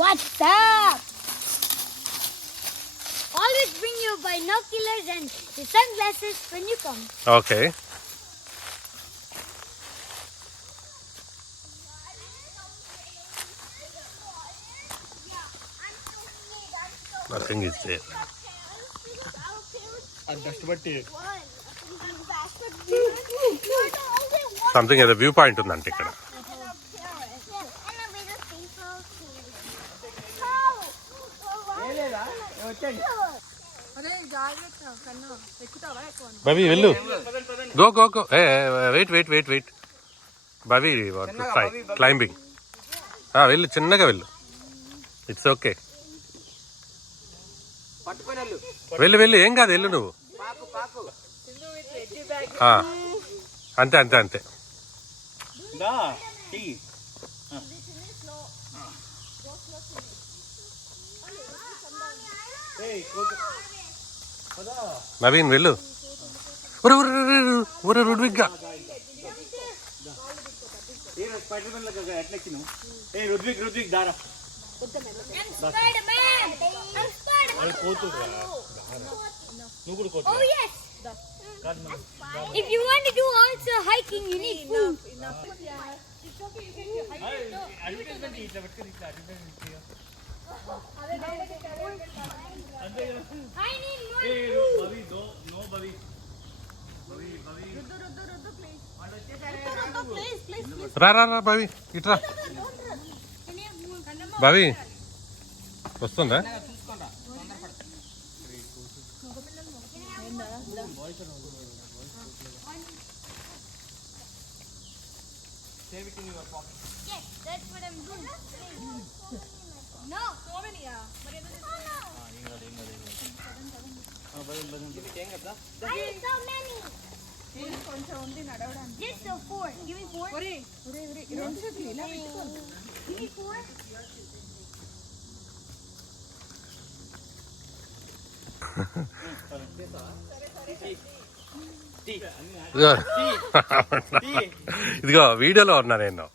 What's up? Always bring your binoculars and your sunglasses when you come. Okay. Nothing is there. Something at the viewpoint ఉందంట ఇక్కడ. Baby, వెళ్ళు. Go. Hey, wait. Baby, what to try? Climbing. వెళ్ళు, చిన్నగా వెళ్ళు. It's okay. వెళ్ళు, ఏం కాదు, వెళ్ళు నువ్వు. అంతే. నవీన్ వెళ్ళు. రుడ్విగ్గా If you want to do also hiking, you need food. I need more food. రా బావి, ఇట్రా బావి. వస్తుందా? Yes, that's what I'm doing. No. So many, I need so many. Just so 4. Give me 4. Give me 4. ఇదిగో వీడియోలో ఉన్నా నేను.